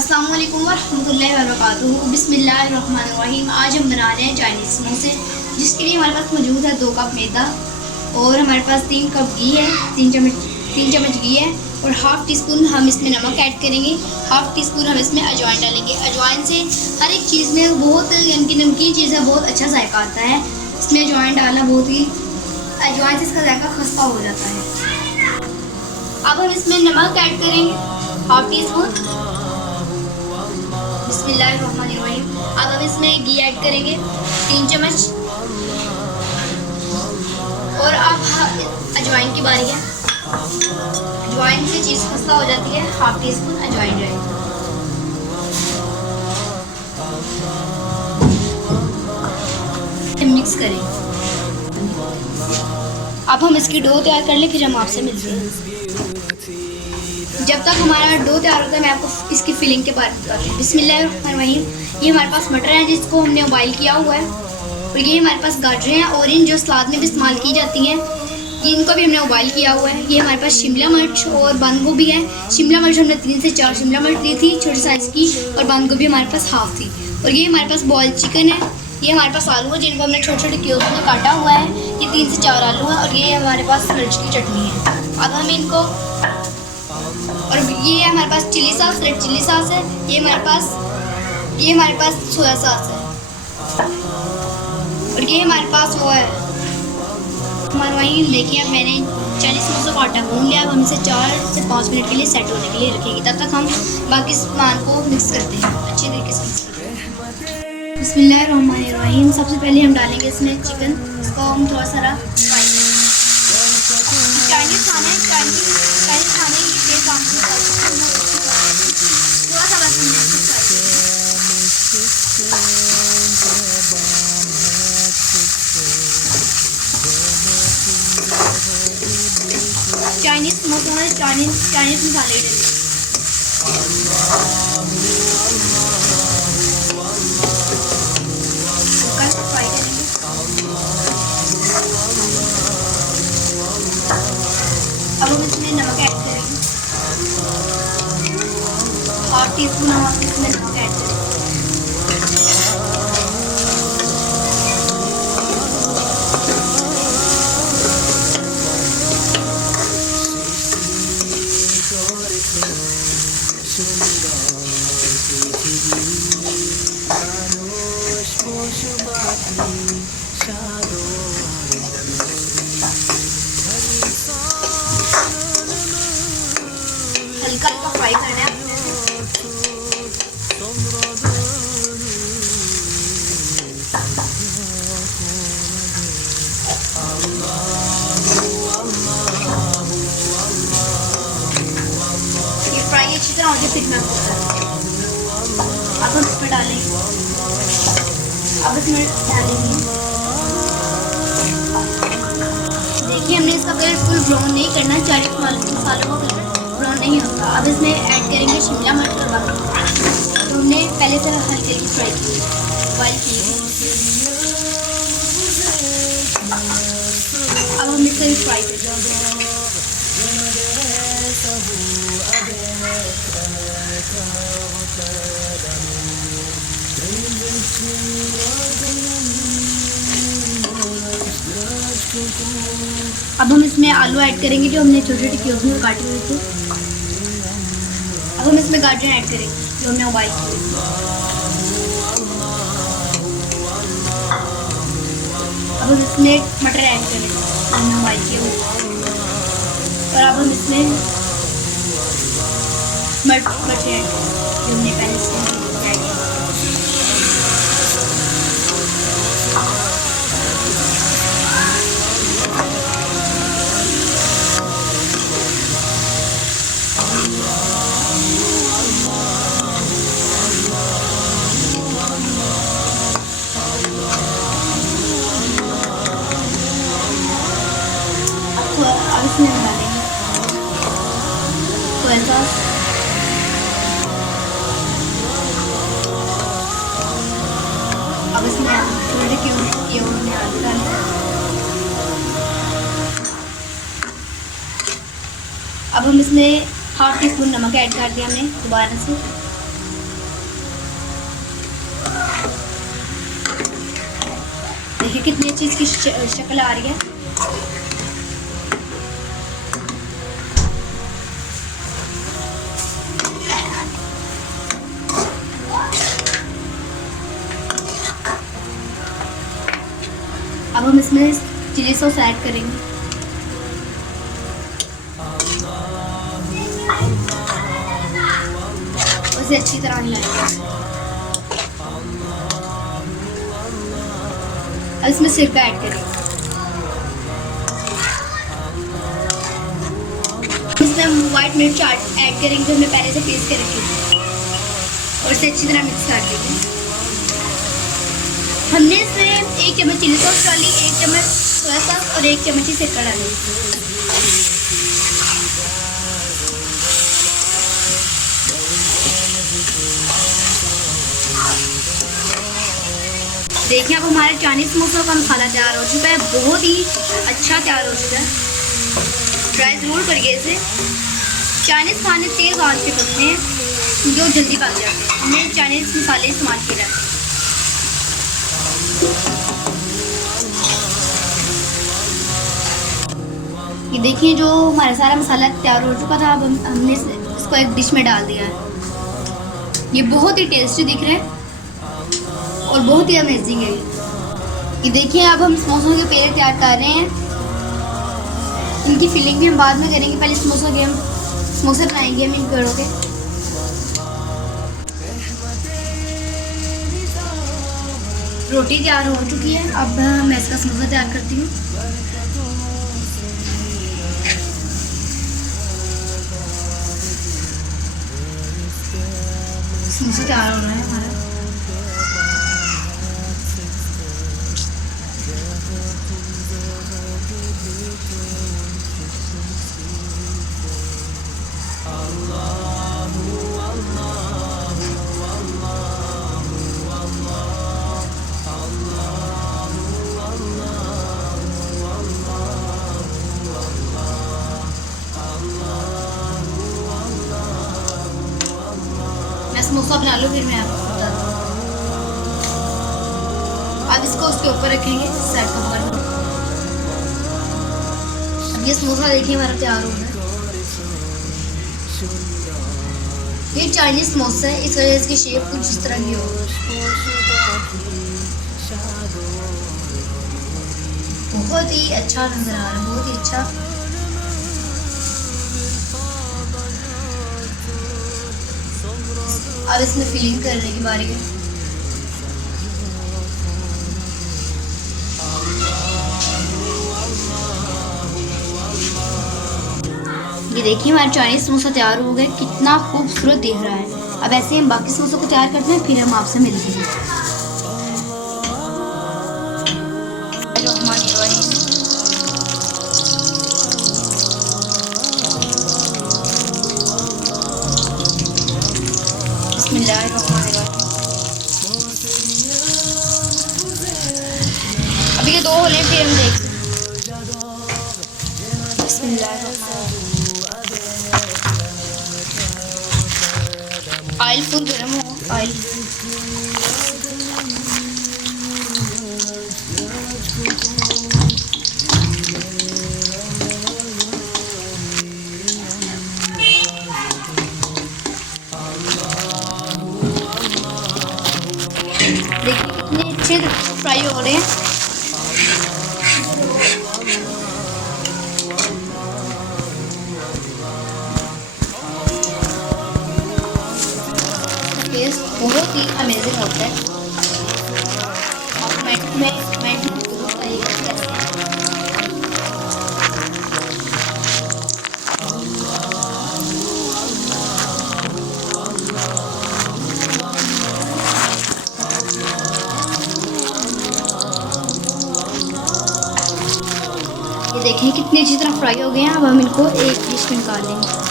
अस्सलाम वालेकुम वरहमतुल्लाहि वबरकातुहू। बिस्मिल्लाहिर्रहमानिर्रहीम। आज हम बना रहे हैं चाइनीज़ समोसे, जिसके लिए हमारे पास मौजूद है 2 कप मैदा और हमारे पास 3 कप घी है, 3 चम्मच घी है और हाफ़ टी स्पून हम इसमें नमक ऐड करेंगे। हाफ़ टी स्पून हम इसमें अजवाइन डालेंगे। अजवाइन से हर एक चीज़ में बहुत यानी कि नमकीन चीज़ है बहुत अच्छा जायका आता है। इसमें अजवाइन डालना बहुत ही अजवाइन से इसका जायका खस्ता हो जाता है। अब हम इसमें नमक ऐड करेंगे हाफ़ टी स्पून। बिस्मिल्लाहिर्रहमानिर्रहीम। अब हम इसमें घी ऐड करेंगे 3 चम्मच और अब अजवाइन की बारी है। अजवाइन से चीज़ खस्ता हो जाती है। हाफ़ टी स्पून अजवाइन डालें। मिक्स करें। अब हम इसकी डो तैयार कर लें, फिर हम आपसे मिलते हैं। जब तक हमारा डो तैयार होता है मैं आपको इसकी फिलिंग के बारे में बताती हूँ। बिस्मिल्लाहिर्रहमानिर्रहीम। ये हमारे पास मटर है जिसको हमने बॉइल किया हुआ है और ये हमारे पास गाजरें हैं ऑरेंज जो सलाद में भी इस्तेमाल की जाती हैं, इनको भी हमने बॉइल किया हुआ है। ये हमारे पास शिमला मिर्च और बंद गोभी है। शिमला मिर्च हमने 3 से 4 शिमला मिर्च ली थी छोटे साइज़ की और बंद गोभी हमारे पास हाफ थी। और ये हमारे पास बॉइल्ड चिकन है। ये हमारे पास आलू है जिनको हमने छोटे छोटे क्यूब्स में काटा हुआ है। ये 3 से 4 आलू है और ये हमारे पास मिर्च की चटनी है। अब हम इनको और ये हमारे पास chilli sauce, red chilli sauce है। ये हमारे पास सोया सॉस है और ये हमारे पास वो है हमारे वहीं। देखिए अब मैंने चाइनीज़ समोसों का आटा गूंद लिया। अब हम इसे 4 से 5 मिनट के लिए सेट होने के लिए रखेंगे। तब तक हम बाकी सामान को मिक्स करते हैं, अच्छे तरीके से मिक्स करते हैं। बिस्मिल्लाहिर्रहमानिर्रहीम। सबसे पहले हम डालेंगे इसमें चिकन। इसको हम थोड़ा सा फ्राई करेंगे। चाइनीज़ खाने की टेस्ट आपको थोड़ा सा बस चाइनीज़ समोसे में चाइनीज़ मसाले डालेंगे। फ्राई करेंगे। अब हम इसमें नमक ऐड करेंगे। हाफ़ टी स्पून हम इसमें नमक ऐड करेंगे। हल्का हल्का फ्राई करना है। ये फ्राई अच्छी तरह हो जाए फिर मैं अब हम इसमें डालेंगे। देखिए हमने इसका कलर फुल ब्राउन नहीं करना, चाइनीज़ मसालों का कलर ब्राउन नहीं होता। अब इसमें ऐड करेंगे शिमला मिर्च और बाकी तो हमने पहले से हल्के की फ्राई की बॉइल की। अब हम इसे भी फ्राई करेंगे। अब हम इसमें आलू ऐड करेंगे जो हमने छोटे छोटे क्यूब्स में काटे हुए थे। अब हम इसमें गाजर ऐड करेंगे जो हमने उबाल की। अब हम इसमें मटर ऐड करेंगे जो हमने उबाल किए और अब हम इसमें मिर्च ऐड करेंगे जो हमने पहले से ऐड किया। अब इसमें हम डालेंगे सोया सॉस। अब इसमें छोटे क्यूब ये हमने आलू डाले। अब हम इसमें हाफ टी स्पून नमक ऐड कर दिया हमने दोबारा से। देखिए कितनी अच्छी इसकी शक्ल आ रही है। अब हम इसमें चिली सॉस ऐड करेंगे। उसे अच्छी तरह हिलाएंगे। अब इसमें सिरका ऐड करेंगे। इसमें व्हाइट मिर्च ऐड करेंगे जो हमने पहले से पीस के रखी थी और इसे अच्छी तरह मिक्स कर देंगे। हमने इसमें 1 चम्मच चिली सॉस डाली, 1 चम्मच सोया सॉस और 1 चम्मच ही सिरका डाली। देखिए अब हमारे चाइनीज़ समोसों का मसाला तैयार हो चुका है, बहुत ही अच्छा तैयार हो चुका है। ट्राई ज़रूर करिए इसे। चाइनीज़ खाने तेज़ आंच पे पकते हैं जो जल्दी पक जाते हैं। हमने चाइनीज़ मसाले इस्तेमाल किए जाते हैं। ये देखिए जो हमारा सारा मसाला तैयार हो चुका था, अब हमने इसको एक डिश में डाल दिया है। ये बहुत ही टेस्टी दिख रहा है और बहुत ही अमेजिंग है। ये देखिए अब हम समोसों के पेड़े तैयार कर रहे हैं। इनकी फिलिंग भी हम बाद में करेंगे, पहले समोसे बनाएंगे हम इन पेड़ों के। रोटी तैयार हो चुकी है, अब मैं इसका समोसा तैयार करती हूँ। समोसा तैयार हो रहा है हमारा। समोसा बना लो फिर मैं आपको बताती हूँ। अब इसको उसके ऊपर रखेंगे साइड पर। अब ये समोसा देखिए हमारा तैयार हो रहा है। ये चाइनीज समोसा है, इस वजह से इसकी शेप कुछ इस तरह की हो। बहुत ही अच्छा नजर आ रहा है, बहुत ही अच्छा। अब इसमें फिलिंग करने की बारी है। ये देखिए हमारा चाइनीज समोसा तैयार हो गया, कितना खूबसूरत दिख रहा है। अब ऐसे हम बाकी समोसों को तैयार करते हैं, फिर हम आपसे मिलते हैं। अभी ये 2 हो लें फिर हम देखते हैं। ऑयल फुल गर्म हो। ऑयल देखिए कितने अच्छे फ्राई हो रहे हैं। टेस्ट बहुत ही अमेजिंग होता है। आप कमेंट में जरूर बताइएगा। ये देखिए कितनी अच्छी तरह फ्राई हो गए हैं। अब हम इनको एक डिश में निकाल लेंगे।